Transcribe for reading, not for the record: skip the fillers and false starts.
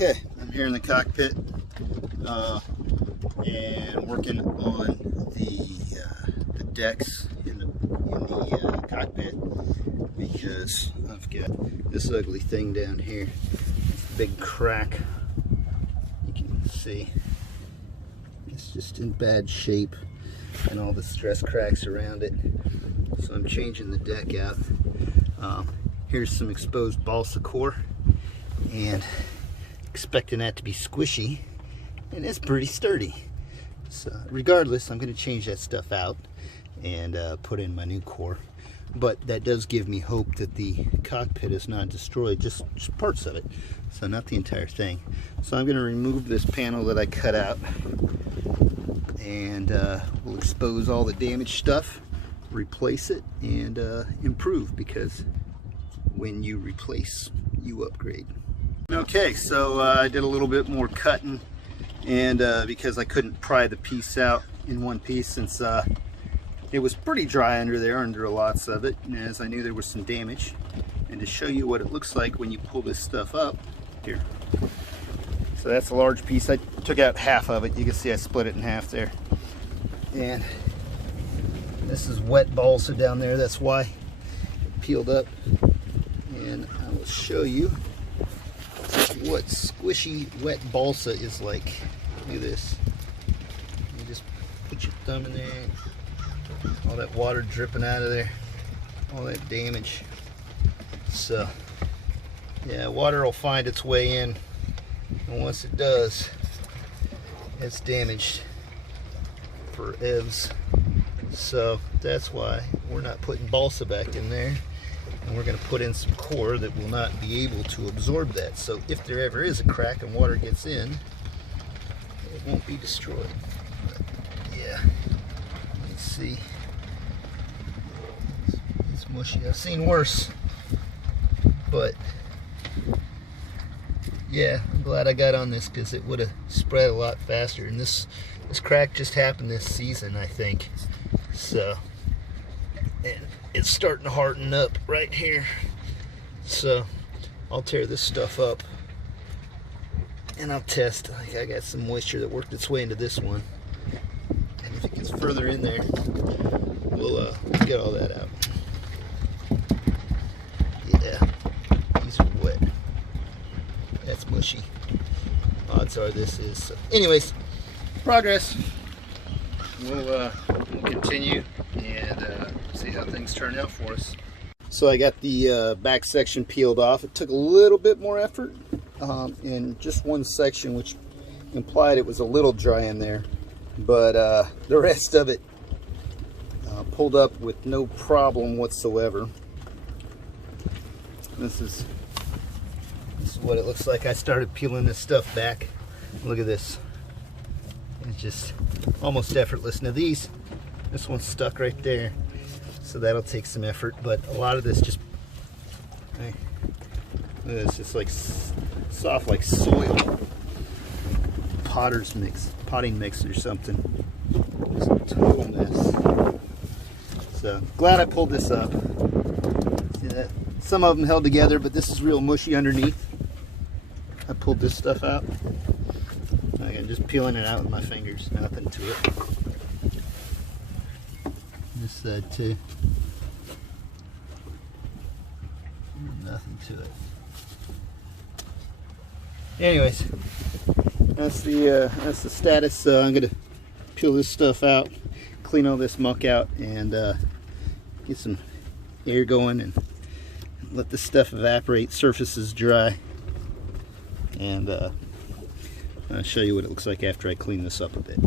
Okay, I'm here in the cockpit and working on the decks in the cockpit, because I've got this ugly thing down here, this big crack. You can see it's just in bad shape and all the stress cracks around it. So I'm changing the deck out. Here's some exposed balsa core, and expecting that to be squishy, and it's pretty sturdy. So regardless, I'm going to change that stuff out and put in my new core. But that does give me hope that the cockpit is not destroyed, just parts of it, so not the entire thing. So I'm going to remove this panel that I cut out, and we'll expose all the damaged stuff, replace it, and improve, because when you replace, you upgrade. Okay, so I did a little bit more cutting, and because I couldn't pry the piece out in one piece, since it was pretty dry under there, under lots of it, and as I knew there was some damage. And to show you what it looks like when you pull this stuff up, here. So that's a large piece. I took out half of it. You can see I split it in half there. And this is wet balsa down there, that's why it peeled up. And I will show you what squishy wet balsa is like. Look at this. You just put your thumb in there, all that water dripping out of there, all that damage. So yeah, water will find its way in, and once it does, it's damaged for evs. So that's why we're not putting balsa back in there, and we're going to put in some core that will not be able to absorb that. So if there ever is a crack and water gets in, it won't be destroyed. But yeah, let's see. It's mushy. I've seen worse, but yeah, I'm glad I got on this, because it would have spread a lot faster. And this crack just happened this season, I think. So, and it's starting to harden up right here. So I'll tear this stuff up and I'll test. I got some moisture that worked its way into this one, and if it gets further in there, we'll get all that out. Yeah, these are wet. That's mushy. Odds are this is. So anyways, progress. We'll continue and see how things turn out for us. So I got the back section peeled off. It took a little bit more effort in just one section, which implied it was a little dry in there, but the rest of it pulled up with no problem whatsoever. This is what it looks like. I started peeling this stuff back. Look at this. It's just almost effortless. Now this one's stuck right there, so that'll take some effort, but a lot of this just, it's just like soft like soil. Potting mix or something. Just a total mess. So glad I pulled this up. See that? Some of them held together, but this is real mushy underneath. I pulled this stuff out. I'm just peeling it out with my fingers, nothing to it. This side too. Nothing to it. Anyways, that's the status. So I'm gonna peel this stuff out, clean all this muck out, and get some air going and let this stuff evaporate, surfaces dry, and I'll show you what it looks like after I clean this up a bit.